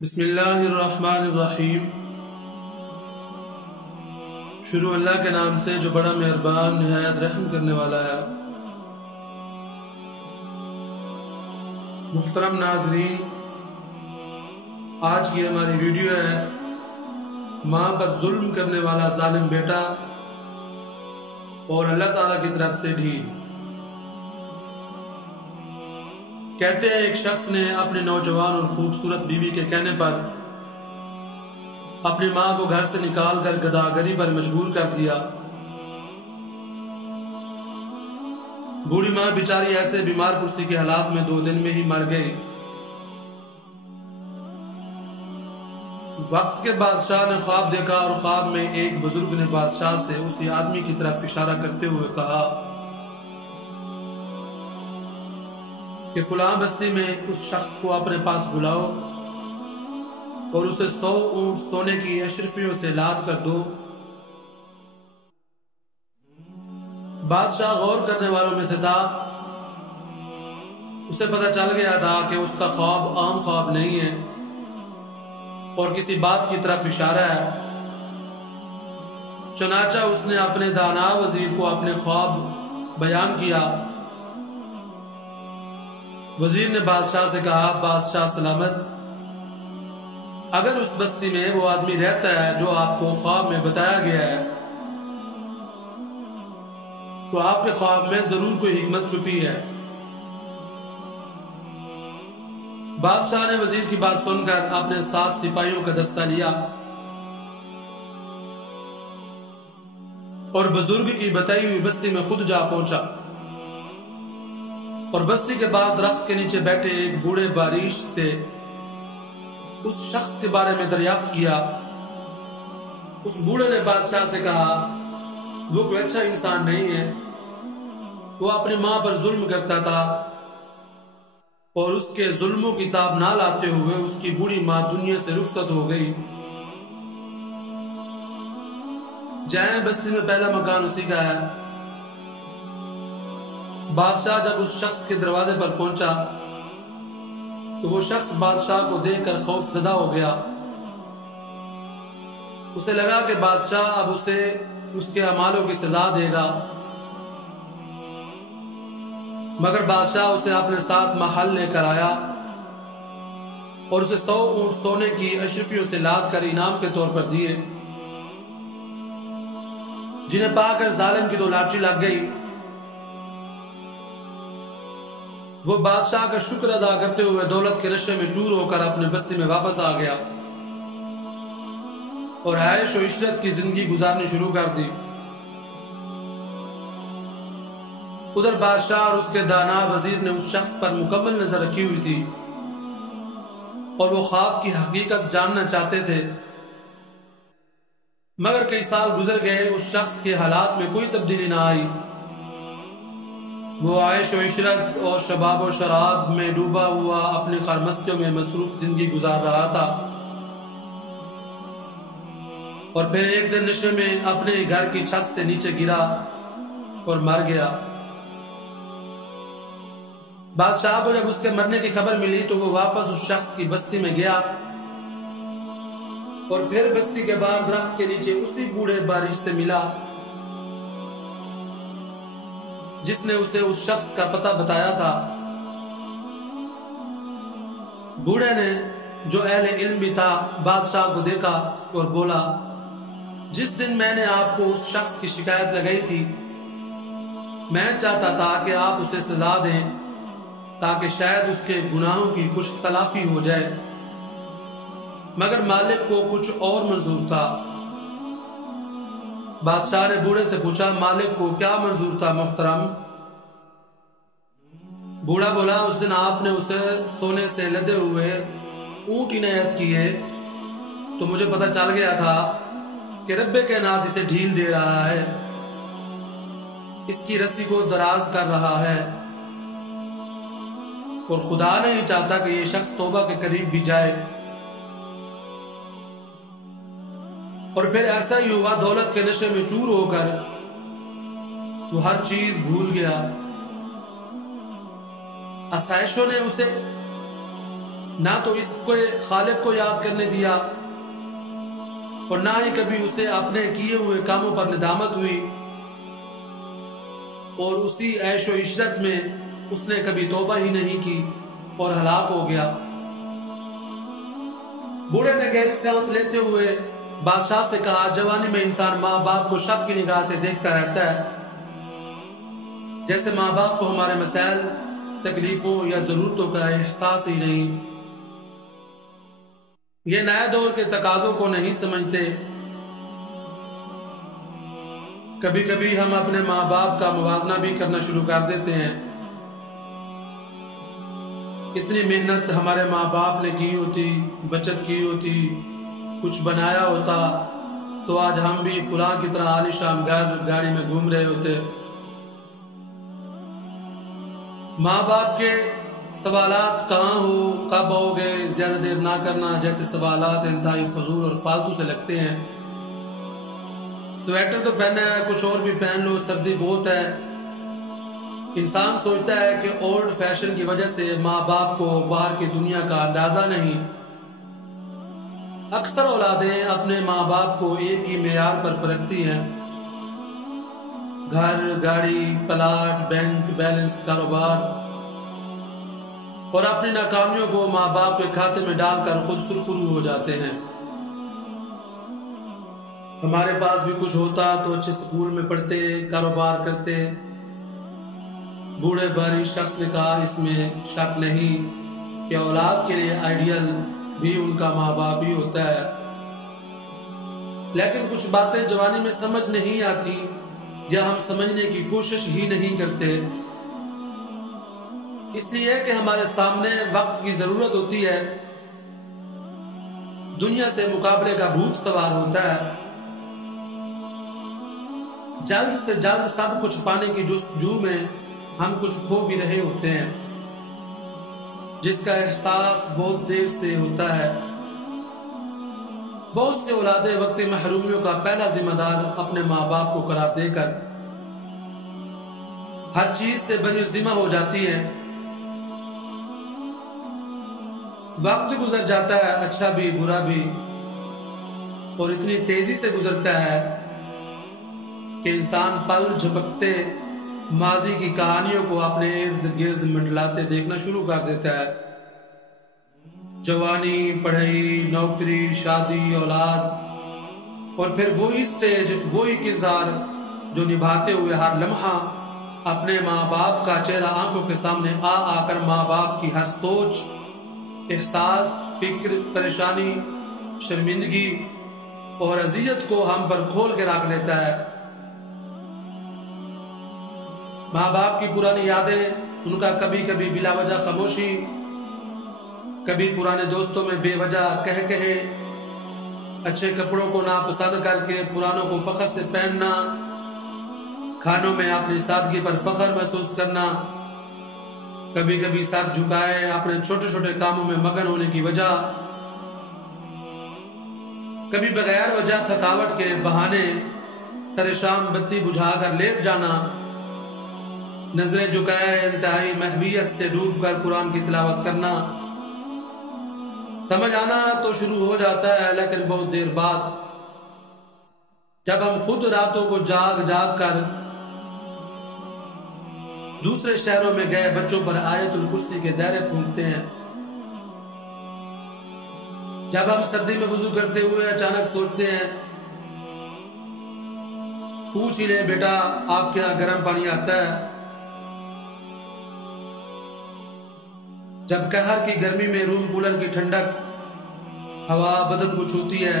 بسم اللہ الرحمن الرحیم۔ شروع اللہ کے نام سے جو بڑا مہربان نہایت رحم کرنے والا ہے۔ محترم ناظرین، آج کی ہماری ویڈیو ہے ماں پر ظلم کرنے والا ظالم بیٹا اور اللہ تعالیٰ کی طرف سے ڈھیل۔ کہتے ہیں ایک شخص نے اپنے نوجوان اور خوبصورت بیوی کے کہنے پر اپنی ماں کو گھر سے نکال کر گداگری پر مجبور کر دیا۔ بوڑھی ماں بیچاری ایسے بیمار پرسی کے حالات میں 2 دن میں ہی مر گئی۔ وقت کے بادشاہ نے خواب دیکھا اور خواب میں ایک بزرگ نے بادشاہ سے اسی آدمی کی طرف اشارہ کرتے ہوئے کہا کہ فلاں بستی میں اس شخص کو اپنے پاس بلاؤ اور اسے 100 اونٹ سونے کی اشرفیوں سے لاد کر دو۔ بادشاہ غور کرنے والوں میں سے تھا۔ اسے پتہ چل گیا تھا کہ اس کا خواب عام خواب نہیں ہے اور کسی بات کی طرف اشارہ ہے۔ چنانچہ اس نے اپنے دانا وزیر کو اپنے خواب بیان کیا۔ وزیر نے بادشاہ سے کہا، بادشاہ سلامت، اگر اس بستی میں وہ آدمی رہتا ہے جو آپ کو خواب میں بتایا گیا ہے تو آپ کے خواب میں ضرور کوئی حکمت چھپی ہے۔ بادشاہ نے وزیر کی بات سن کر اپنے 7 سپاہیوں کا دستہ لیا اور بزرگ کی بتائی ہوئی بستی میں خود جا پہنچا اور بستی کے بعد درخت کے نیچے بیٹھے ایک بوڑھے باریش سے اس شخص کے بارے میں دریافت کیا۔ اس بوڑھے نے بادشاہ سے کہا، وہ کوئی اچھا انسان نہیں ہے، وہ اپنی ماں پر ظلم کرتا تھا اور اس کے ظلموں کی تاب نہ لاتے ہوئے اس کی بوڑھی ماں دنیا سے رخصت ہو گئی۔ جائیں بستی میں پہلا مکان اسی کا ہے۔ بادشاہ جب اس شخص کے دروازے پر پہنچا تو وہ شخص بادشاہ کو دیکھ کر خوف زدہ ہو گیا۔ اسے لگا کہ بادشاہ اب اسے اس کے اعمالوں کی سزا دے گا، مگر بادشاہ اسے اپنے ساتھ محل لے کر آیا اور اسے 100 اونٹ سونے کی اشرفیوں سے لاد کر انعام کے طور پر دیے، جنہیں پا کر ظالم کی تو لاٹھی لگ گئی۔ وہ بادشاہ کا شکر ادا کرتے ہوئے دولت کے نشے میں چور ہو کر اپنے بستی میں واپس آ گیا اور عیش و عشرت کی زندگی گزارنی شروع کر دی۔ ادھر بادشاہ اور اس کے دانا وزیر نے اس شخص پر مکمل نظر رکھی ہوئی تھی اور وہ خواب کی حقیقت جاننا چاہتے تھے، مگر کئی سال گزر گئے، اس شخص کے حالات میں کوئی تبدیلی نہ آئی۔ وہ عیش و عشرت اور شباب و شراب میں ڈوبا ہوا اپنی خرمستیوں میں مصروف زندگی گزار رہا تھا اور پھر ایک دن نشے میں اپنے گھر کی چھت سے نیچے گرا اور مر گیا۔ بادشاہ کو جب اس کے مرنے کی خبر ملی تو وہ واپس اس شخص کی بستی میں گیا اور پھر بستی کے باہر درخت کے نیچے اسی بوڑھے باریش سے ملا جس نے اسے اس شخص کا پتہ بتایا تھا۔ بوڑھے نے، جو اہل علم بھی تھا، بادشاہ کو دیکھا اور بولا، جس دن میں نے آپ کو اس شخص کی شکایت لگائی تھی، میں چاہتا تھا کہ آپ اسے سزا دیں تاکہ شاید اس کے گناہوں کی کچھ تلافی ہو جائے، مگر مالک کو کچھ اور منظور تھا۔ بادشاہ نے بوڑھے سے پوچھا، مالک کو کیا منظور تھا محترم؟ بوڑھا بولا، اس دن آپ نے اسے سونے سے لدے ہوئے اونٹ عنایت کیے تو مجھے پتہ چل گیا تھا کہ رب کائنات اسے ڈھیل دے رہا ہے، اس کی رسی کو دراز کر رہا ہے اور خدا نہیں چاہتا کہ یہ شخص توبہ کے قریب بھی جائے۔ اور پھر ایسا ہی ہوا، دولت کے نشے میں چور ہو کر وہ ہر چیز بھول گیا۔ آسائشوں نے اسے نہ تو اس کو خالق کو یاد کرنے دیا اور نہ ہی کبھی اسے اپنے کیے ہوئے کاموں پر ندامت ہوئی، اور اسی عیش و عشرت میں اس نے کبھی توبہ ہی نہیں کی اور ہلاک ہو گیا۔ بوڑھے نے گہری سانس لیتے ہوئے بادشاہ سے کہا، جوانی میں انسان ماں باپ کو شک کی نگاہ سے دیکھتا رہتا ہے، جیسے ماں باپ کو ہمارے مسائل، تکلیفوں یا ضرورتوں کا احساس ہی نہیں، یہ نئے دور کے تقاضوں کو نہیں سمجھتے۔ کبھی کبھی ہم اپنے ماں باپ کا موازنہ بھی کرنا شروع کر دیتے ہیں، اتنی محنت ہمارے ماں باپ نے کی ہوتی، بچت کی ہوتی، کچھ بنایا ہوتا تو آج ہم بھی فلاں کی طرح عالیشان گاڑی میں گھوم رہے ہوتے۔ ماں باپ کے سوالات کہاں ہو، کب ہو گے، زیادہ دیر نہ کرنا جیسے سوالات انتہائی فضول اور فالتو سے لگتے ہیں۔ سویٹر تو پہنا ہے، کچھ اور بھی پہن لو، سردی بہت ہے۔ انسان سوچتا ہے کہ اولڈ فیشن کی وجہ سے ماں باپ کو باہر کی دنیا کا اندازہ نہیں۔ اکثر اولادیں اپنے ماں باپ کو ایک ہی معیار پر پرکھتی ہیں، گھر، گاڑی، پلاٹ، بینک بیلنس، کاروبار، اور اپنی ناکامیوں کو ماں باپ کے کھاتے میں ڈال کر خود سرخرو ہو جاتے ہیں۔ ہمارے پاس بھی کچھ ہوتا تو اچھے اسکول میں پڑھتے، کاروبار کرتے۔ بوڑھے باری شخص نے کہا، اس میں شک نہیں کہ اولاد کے لیے آئیڈیل بھی ان کا ماں باپ ہی ہوتا ہے، لیکن کچھ باتیں جوانی میں سمجھ نہیں آتی یا ہم سمجھنے کی کوشش ہی نہیں کرتے، اس لیے کہ ہمارے سامنے وقت کی ضرورت ہوتی ہے، دنیا سے مقابلے کا بھوت سوار ہوتا ہے، جلد سے جلد سب کچھ پانے کی جستجو میں ہم کچھ کھو بھی رہے ہوتے ہیں، جس کا احساس بہت دیر سے ہوتا ہے۔ بہت سے اولادیں وقت محرومیوں کا پہلا ذمہ دار اپنے ماں باپ کو قرار دے کر ہر چیز سے بری ذمہ ہو جاتی ہیں۔ وقت گزر جاتا ہے، اچھا بھی برا بھی، اور اتنی تیزی سے گزرتا ہے کہ انسان پل جھپکتے ماضی کی کہانیوں کو اپنے ارد گرد منڈلاتے دیکھنا شروع کر دیتا ہے۔ جوانی، پڑھائی، نوکری، شادی، اولاد، اور پھر وہی سٹیج، وہی کردار جو نبھاتے ہوئے ہر لمحہ اپنے ماں باپ کا چہرہ آنکھوں کے سامنے آ کر ماں باپ کی ہر سوچ، احساس، فکر، پریشانی، شرمندگی اور اذیت کو ہم پر کھول کے رکھ دیتا ہے۔ ماں باپ کی پرانی یادیں، ان کا کبھی کبھی بلا وجہ خاموشی، کبھی پرانے دوستوں میں بے وجہ کہے، اچھے کپڑوں کو ناپسند کر کے پرانوں کو فخر سے پہننا، کھانوں میں اپنی سادگی پر فخر محسوس کرنا، کبھی کبھی سر جھکائے اپنے چھوٹے چھوٹے کاموں میں مگن ہونے کی وجہ، کبھی بغیر وجہ تھکاوٹ کے بہانے سر شام بتی بجھا کر لیٹ جانا، نظریں جھکائے انتہائی محویت سے ڈوب کر قرآن کی تلاوت کرنا۔ سمجھ آنا تو شروع ہو جاتا ہے، لیکن بہت دیر بعد جب ہم خود راتوں کو جاگ کر دوسرے شہروں میں گئے بچوں پر آیت الکرسی کے دائرے پھونکتے ہیں، جب ہم سردی میں وضو کرتے ہوئے اچانک سوچتے ہیں، پوچھ ہی لیں بیٹا آپ کے یہاں گرم پانی آتا ہے، جب قہر کی گرمی میں روم کولر کی ٹھنڈک ہوا بدن کو چھوتی ہے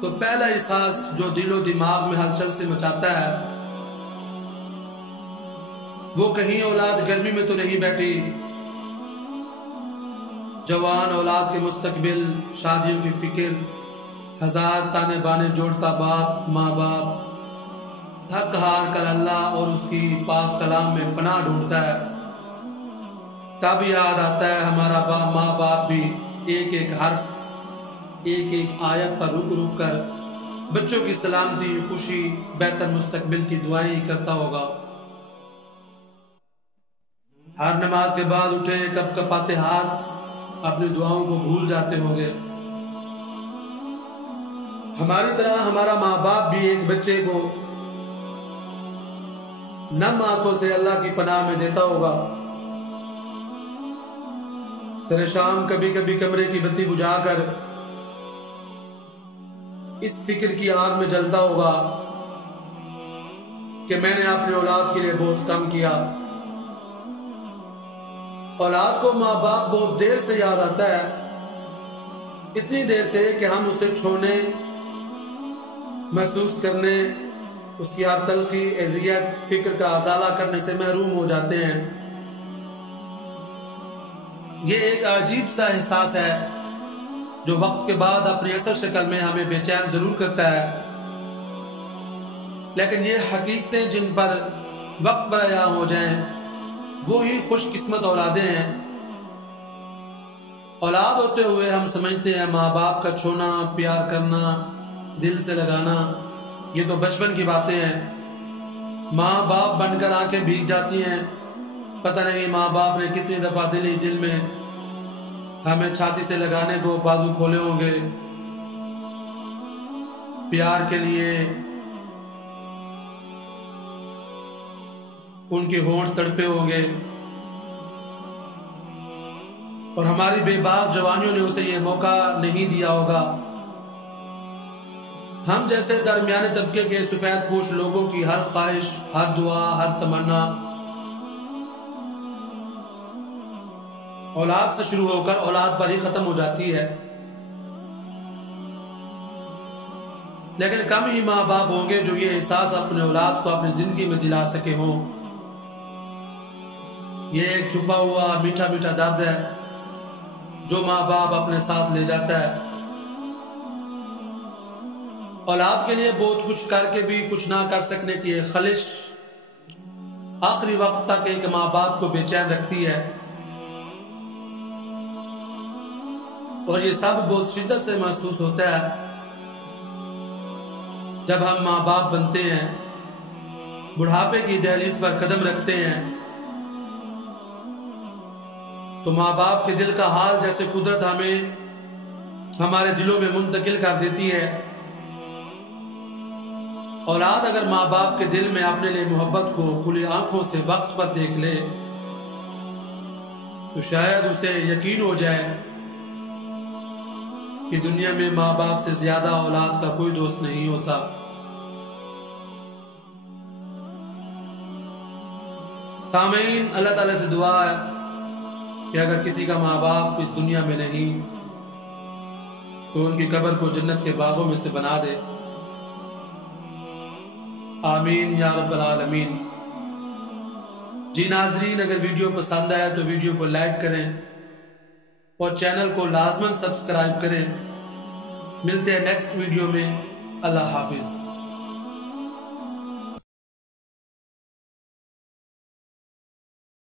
تو پہلا احساس جو دل و دماغ میں ہلچل سے مچاتا ہے وہ کہیں اولاد گرمی میں تو نہیں بیٹھی، جوان اولاد کے مستقبل، شادیوں کی فکر، ہزار تانے بانے جوڑتا باپ، ماں باپ تھک ہار کر اللہ اور اس کی پاک کلام میں پناہ ڈھونڈتا ہے، تب یاد آتا ہے ہمارا ماں باپ بھی ایک ایک حرف، ایک ایک آیت پر رک رک کر بچوں کی سلامتی، خوشی، بہتر مستقبل کی دعائیں کرتا ہوگا۔ ہر نماز کے بعد اٹھے کپ کپاتے ہاتھ، اپنی دعاؤں کو بھول جاتے ہوں گے۔ ہماری طرح ہمارا ماں باپ بھی ایک بچے کو نم آنکھوں سے اللہ کی پناہ میں دیتا ہوگا، سر شام کبھی کبھی کمرے کی بتی بجھا کر اس فکر کی آگ میں جلتا ہوگا کہ میں نے اپنے اولاد کے لیے بہت کم کیا۔ اولاد کو ماں باپ بہت دیر سے یاد آتا ہے، اتنی دیر سے کہ ہم اسے چھوڑنے، محسوس کرنے، اس کی ہر تلخی، اذیت، فکر کا ازالہ کرنے سے محروم ہو جاتے ہیں۔ یہ ایک عجیب سا احساس ہے جو وقت کے بعد اپنی اصل شکل میں ہمیں بے چین ضرور کرتا ہے، لیکن یہ حقیقتیں جن پر وقت پر عیاں ہو جائیں وہی خوش قسمت اولادیں ہیں۔ اولاد ہوتے ہوئے ہم سمجھتے ہیں ماں باپ کا چھونا، پیار کرنا، دل سے لگانا یہ تو بچپن کی باتیں ہیں۔ ماں باپ بن کر آنکھیں بھیگ جاتی ہیں، پتہ نہیں ماں باپ نے کتنی دفعہ دل میں ہمیں چھاتی سے لگانے کو بازو کھولے ہوں گے، پیار کے لیے ان کے ہونٹ تڑپے ہوں گے، اور ہماری بے باک جوانیوں نے اسے یہ موقع نہیں دیا ہوگا۔ ہم جیسے درمیانے طبقے کے سفید پوش لوگوں کی ہر خواہش، ہر دعا، ہر تمنا اولاد سے شروع ہو کر اولاد پر ہی ختم ہو جاتی ہے، لیکن کم ہی ماں باپ ہوں گے جو یہ احساس اپنے اولاد کو اپنی زندگی میں دلا سکے ہوں۔ یہ ایک چھپا ہوا میٹھا میٹھا درد ہے جو ماں باپ اپنے ساتھ لے جاتا ہے۔ اولاد کے لیے بہت کچھ کر کے بھی کچھ نہ کر سکنے کی ایک خلش آخری وقت تک ایک ماں باپ کو بے چین رکھتی ہے، اور یہ سب بہت شدت سے محسوس ہوتا ہے جب ہم ماں باپ بنتے ہیں، بڑھاپے کی دہلیز پر قدم رکھتے ہیں، تو ماں باپ کے دل کا حال جیسے قدرت ہمیں ہمارے دلوں میں منتقل کر دیتی ہے۔ اولاد اگر ماں باپ کے دل میں اپنے لیے محبت کو کھلی آنکھوں سے وقت پر دیکھ لے تو شاید اسے یقین ہو جائے کہ دنیا میں ماں باپ سے زیادہ اولاد کا کوئی دوست نہیں ہوتا۔ سامعین، اللہ تعالیٰ سے دعا ہے کہ اگر کسی کا ماں باپ اس دنیا میں نہیں تو ان کی قبر کو جنت کے باغوں میں سے بنا دے۔ آمین یا رب العالمین۔ جی ناظرین، اگر ویڈیو پسند آیا تو ویڈیو کو لائک کریں اور چینل کو لازماً سبسکرائب کریں۔ ملتے ہیں نیکسٹ ویڈیو میں۔ اللہ حافظ۔